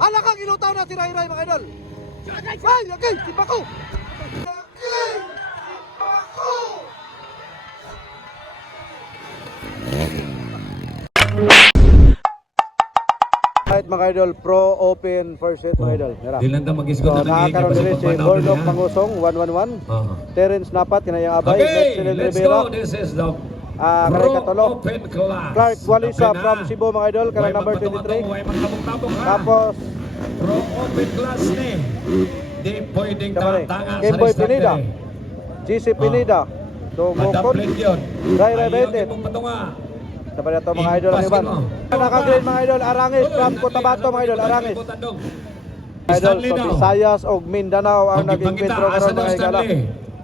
Halakang ilutaw na si Ray mga idol. Ay, okay, si Paco. Right mga idol, pro open first set mga idol. Dilan ta mag-isgot na nakakaroon din si Bornok Mangusong 111. Terence Napat kinayang abay. Okay, let's go. This is the Karay Katolo. open class. Clark Walisa from Cebu mga idol, kanang number 23. Tapos pro open class ni. Di pwedeng Kamari, tangan sa Kimboy restart Pineda, ni. GC Pineda, Tumukon, Madaplit yun. Ray Ayaw Baited. imong patunga. Sa pala ito mga idol ang iban. Nakagreen mga idol, Arangis from Cotabato mga idol, Arangis. Idol, so Visayas o Mindanao ang nag-encuentro karon mga igala.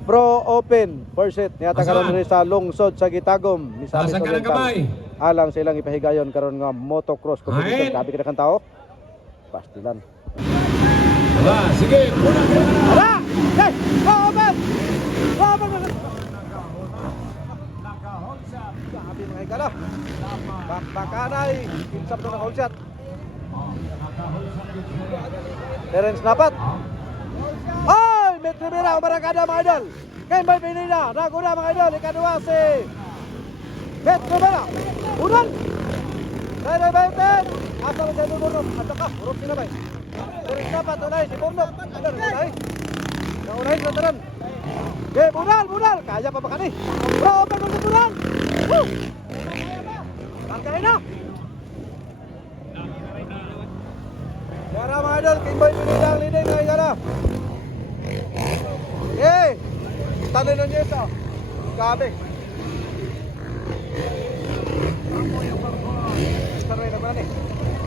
Pro Open first set niya karon rin sa lungsod sa Gitagom, Misamis Asa ka ng Oriental. kamay? Alang silang ipahigayon karon nga motocross competition. Hain. Sabi ka na tao. Pastilan. Wala, sige. Ala! Hey! Pro Open! Pro Open! Sabi mga igala. Bakbakanay, kinsap na hold shot. Terence Napat. Ay! Met Rivera, umarangkada mga idol. Kimboy Pineda, naguna mga idol. Ikadua si Met Rivera. Unan! Ray Baited. Asa na siya Burnok. Asa ka, urok sila ba? Terence Napat, unay si Burnok. Ano, unay? Naunay sa tanan. Okay, Bunal! Kaya pa ba ka ni? Pro Open mo sa Bunal! Woo! Bangkay na! Yara mga idol, Kimboy Pineda ang leading na Yara. Eh! Tanay na niya isa. Gabi. Tanay na ba ni?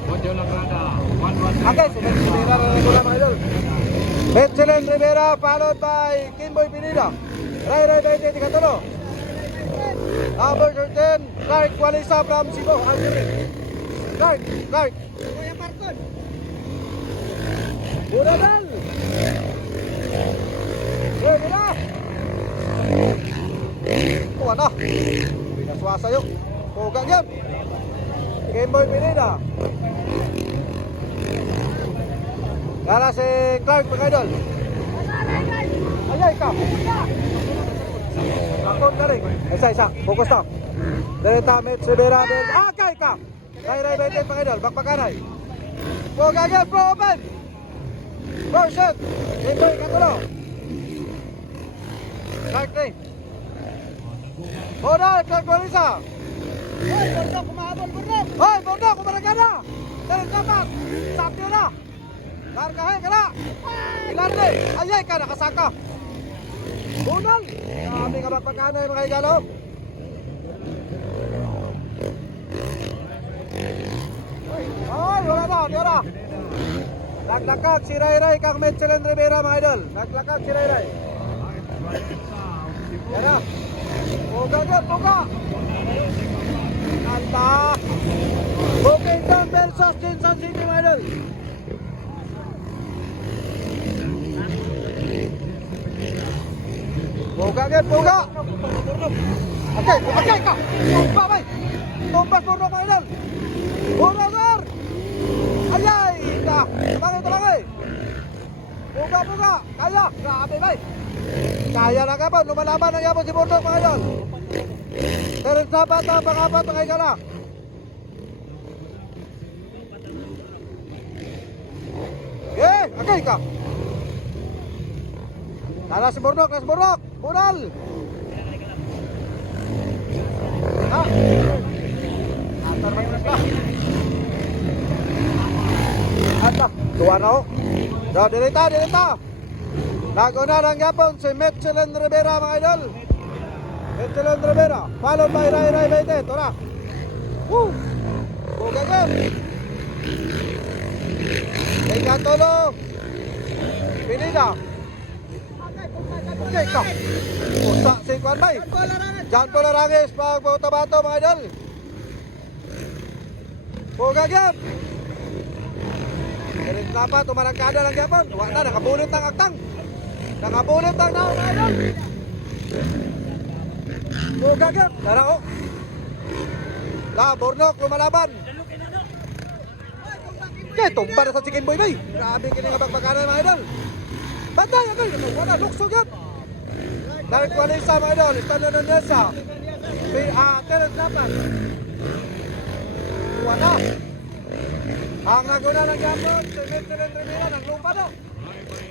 Okay, so Met Rivera na nagula mga idol. Metchelen Rivera followed by Kimboy Pineda. Ray Baited ikatulo. Number 13, Clark Walisa from Cebu. Clark. Kuya Marcon. Budadal. Ready na. Kuha na. Pinaswasa yun. Pugang yan. Kimboy Pineda. Kala si Clark mga idol. Ayay ka. Akon ka rin. Isa. Focus na. Dereta Met Rivera. Akay ka. Ray Baited mga idol. Bakbakanay. Pugagyan. Pro Open. First set. Kimboy katulo. Clark rin. Clark Walisa. Hoy, Burnok kumahabol. Hoy, Burnok kumarangka na. Terence Napat. Sapyo na. Karkahe ka na. Ilarte. Ayay ka. Nakasaka. Bunal. Kami ka magpagkanay mga igalo. Ay, wala na. Diora. Naglakad si Ray kang Metchelen Rivera mga idol. Naglakad si Ray. Yan na. Puga. Alba. Bukidnon versus Jinsan City mga idol. Puga. Okay ka. Tumba bay. Tumbas Burnok mga idol. Bugar. Ayay ka. Tabangay. Puga. Kaya. Grabe bay. Kaya na ka po. Lumalaban ang yapon si Burnok mga idol. Terence Napat ang pangapat mga igala. Okay ka. Nala si Burnok. Bunal. Ha? Atar may ulas ka. Ata. Tuwa na ho. So, dirita. Naguna lang yapon si Metchelen Rivera mga idol. Metchelen Rivera. Followed by Ray Baited. Tora. Woo! Bugagyan. Ikatulo. Pineda. Okay ka. Punta si Kwan Bay. John Paul Arangis pag Cotabato mga idol. Bugagyan. Terence Napat umarangkada lang yapon. Wala na, nakabulot ng aktang. Nakabulot ng naon mga idol. Bugagyan. Tara ko. Burnok lumalaban. Kaya tumba na sa chicken boy bay. Grabe kini nga bagbaganay mga idol. Bantay agay, wala luksog yan. Dahil kualisa mga idol, Estado ng Nesa. Terence Napat. Wala. Ang naguna ng yapon, si Veteran Rivera ng lupa no.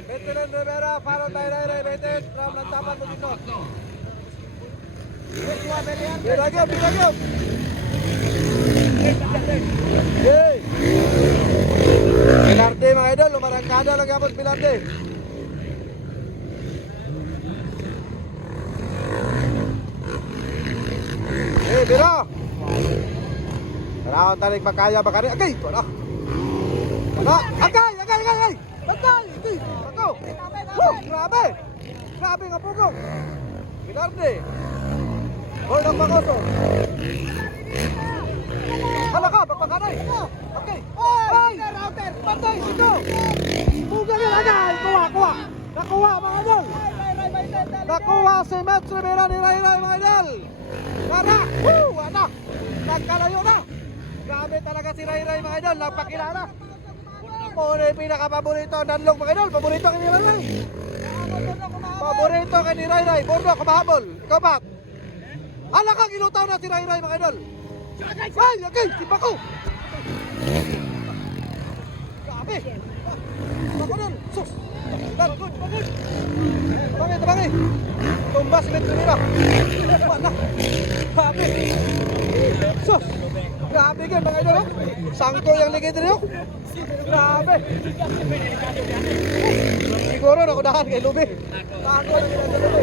Veteran Rivera, Faro Tayray, Betes, Ram ng Tapat mo dito. Bilagyan. Yay! Pilarde mga idol, umarangkada lang yapon Pilarde. Biro! Tarawan tarik makaya baka rin. Agay! Wala! Agay! Bantay! Agay! Ako! Woo! Grabe! Grabe nga pugong! Pilarde! Gol ng Mangoso! Hala ka! Bagpakanay! Okay! Ay! Bantay! Sito! Pugang yan! Agay! Kuha! Nakuha mga idol! Nakuha si Mets Rivera ni Ray mga idol! Tara! Woo! Ano? Nagkalayo na! Grabe talaga si Ray mga idol. Nagpakilala. Muna yung pinaka-paborito. Danlog mga idol. Paborito ka ni Ray. Paborito ka ni Ray. Bordo, kumahabol. Ikaw ba? Hala kang ilutaw na si Ray mga idol. Ay! Okay! Sipa ko! Grabe! Ako nun! Sus! Danlog! Tabangay! Tumba si Metro Mira! Wala! Grabe! Sus! Grabe gan mga idol! Sangko yung ligay din yun! Grabe! Siguro nakudahan kay Lubi! Sangko yung ligay din Lubi!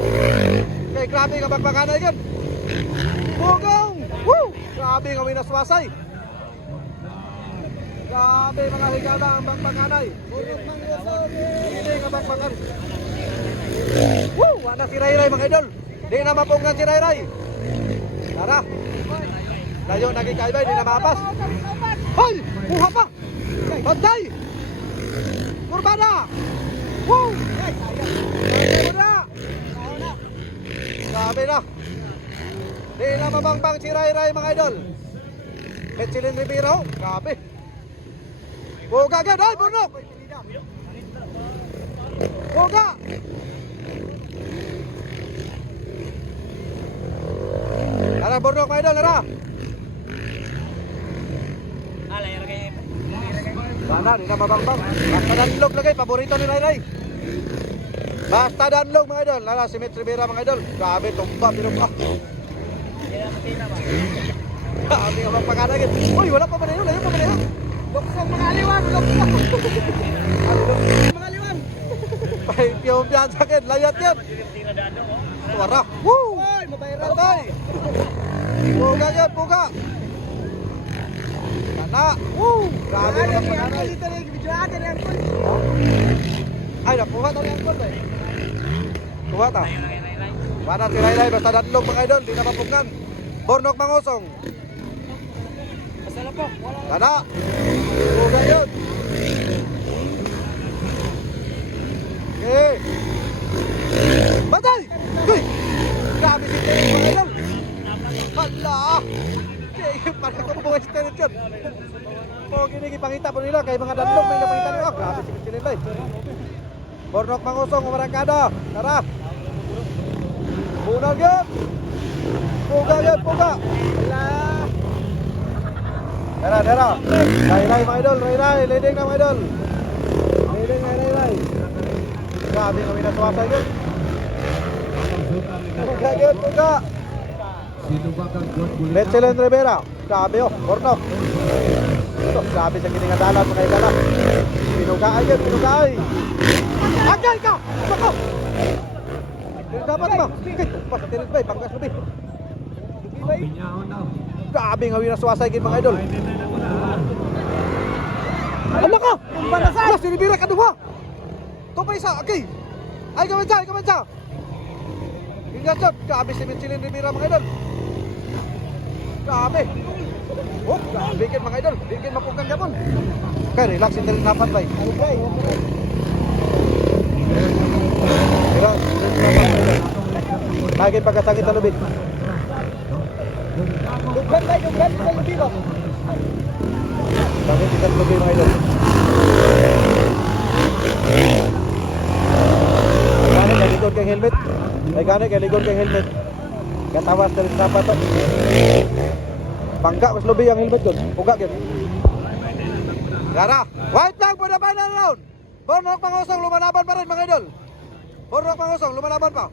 Kaya grabe nga bagbaganay gan! Bugong! Woo! Grabe nga winaswasay! Grabe mga higala ang bagbaganay! Hindi nga bagbagan! Woo! Wala si Ray mga idol! Di na mapunggan si Ray! Tara! Layo naging kaibay, di na mapas! Hoy! Buha pa! Bantay! Kurbada! Woo! Kurbada! Grabe na! Di na mabangbang si Ray mga idol! Metsilin Rivero! Grabe! Buga agad! Ay! Burnok! Buga! Tara, Burnok mga idol! Tara! Sana, di na mabangbang. Basta danlog lagay, paborito ni Ray. Basta danlog mga idol. Lala, si Metro Rivera mga idol. Grabe, tumba, pinumba. Grabe nga magpakanagin. Uy, wala pa ba na yun? Layo pa ba na yun? Luksong mga aliwan! Luksong mga aliwan! Piyong-piyan sa akin, layat yan! Suara! Woo! Patay! Buga yan, buga! Kana! Woo! Grabe nga magpakanagin. Ay, nakuha na rin ang gol ba eh? Kuha ta. Para si Ray basta danlog mga idol, di na mapugnan. Bornok Mangosong. Masala po. Kana. Buga yun. Okay. Batay! Uy! Grabe si Terence mga idol. Hala! Okay, parang kung mga Terence yun. O ginigipangita po nila kay mga danlog may napangita nila. Grabe si Terence. Bornok Mangosong, umarangkada. Tara. Bunal yan. Puga yan, puga. Tara. Ray mga idol, Ray. Leading na mga idol. Leading na Ray. Grabe kami naswasay yun. Puga yan, puga. Metsilin Rivera. Grabe yun, Bornok. Ito, grabe sa kiningadala mga idala. Pinugaay yan, pinugaay. Agay ka! Sako! Dapat ba? Okay, tumpas sa tinis ba? Panggas lebih. Grabe nga winaswasay kin mga idol. Ano ka? Wala, si Rivera kaduha. Ito pa isa, okay. Ay, kamansa. Ingat, grabe si Metsilin Rivera mga idol. Grabe. Oh, grabe kin mga idol. Di kin mapugang gapon. Okay, relax, hindi rin napan ba? Okay. Pero, lagi pagkasangit na lubid. Duggan tayo lubid ba? Kami kita lebih mga idol. Gani kay likod kay helmet. Ay gani kay likod kay helmet. Katawas dari sapat to. Bangga mas lebih ang helmet doon. Uga gyud. Gara, white flag for the final round. Bornok pangusong lumalaban pa rin mga idol. Bornok pangusong lumalaban pa.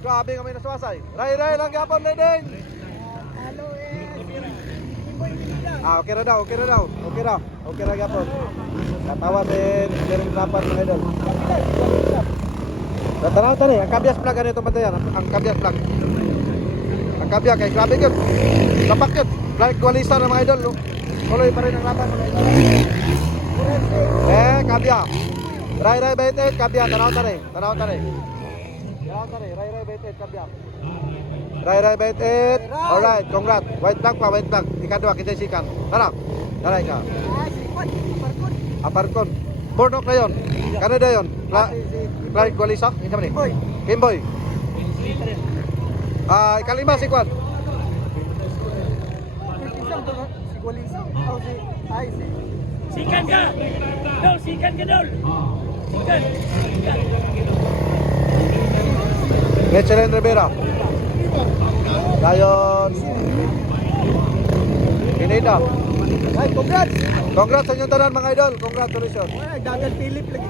Grabe kami nasuwasay. Ray lang yapon leading. Okay na daw. Okay na yapon. Katawa din, clearing dapat mga idol. Tanaw tani, ang kabyas flag ano itong bantayan, ang kabyas flag. Ang kabya kay grabe yun. Lapak yun. Flag kualisa ng mga idol. Tuloy pa rin ang laban mga idol. Kabya. Ray baited, kabya. Tanaw tani. Ray baited, kabya. Ray baited. Alright, congrats. White flag pa, white flag. Ikadua kita isikan. Tara. Tara ka. Aparkon. Bornok na yun. Canada yun. Flag kualisa. Isa man ni. Kimboy. Ikalima si Kwan. Sikan ka! Dol, sikan ka, Dol! Sikan! Michelin Rivera. Dayon. Pineda. Ay, congrats! Congrats sa inyong tanan mga idol. Congratulations. Dagan Philip lagi.